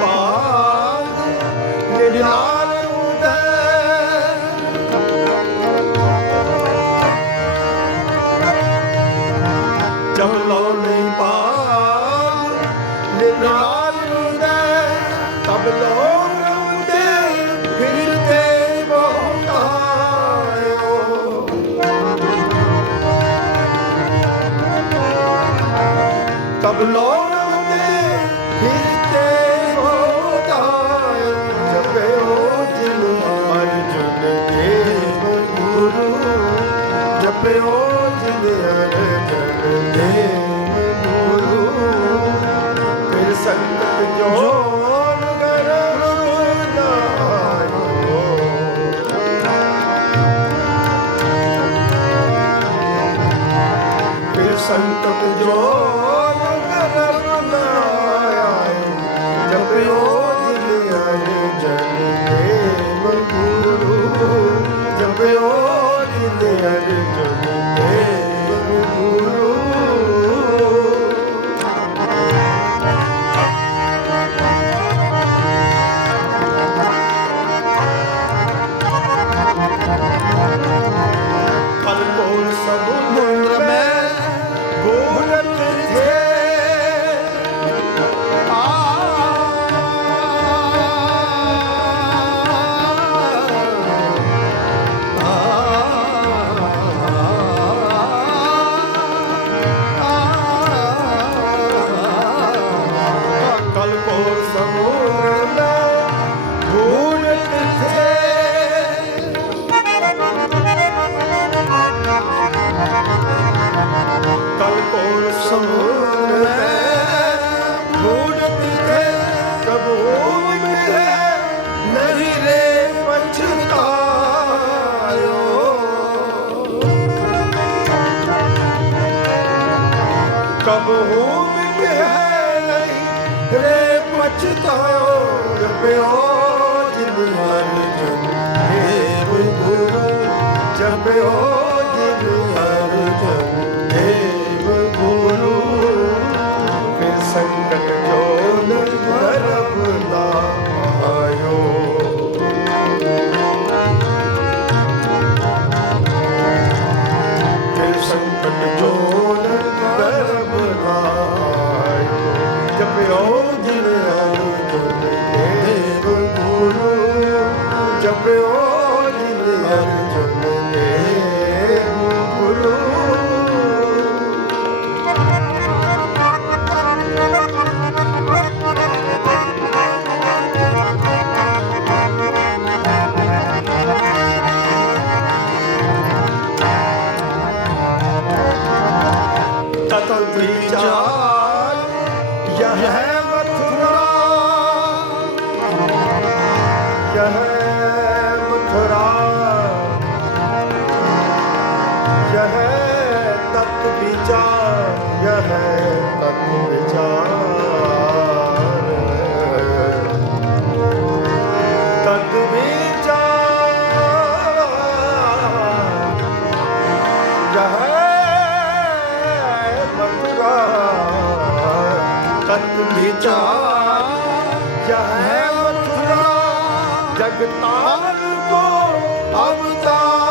ਪਾਗ Niranam I'm gonna que yo. ਸਮੂਲ ਹੈ ਮੂਰਤ ਹੈ ਨਹੀਂ ਰੇ ਪਛਤਾਇਓ ਕਬੂਲ ਹੈ ਨਹੀਂ ਰੇ ਪਛਤਾਇਓ ਜਪਿਓ ਜਿਨ ਮਨ ਜਨ ਜਪਿਓ ਜਹੈ ਮਥੁਰਾ ਜਹੈ ਤਤ ਵਿਚਾਰ। ਜਹੈ ਤਤ ਭਗਤਾਨ ਕੋ ਅਵਤਾਰ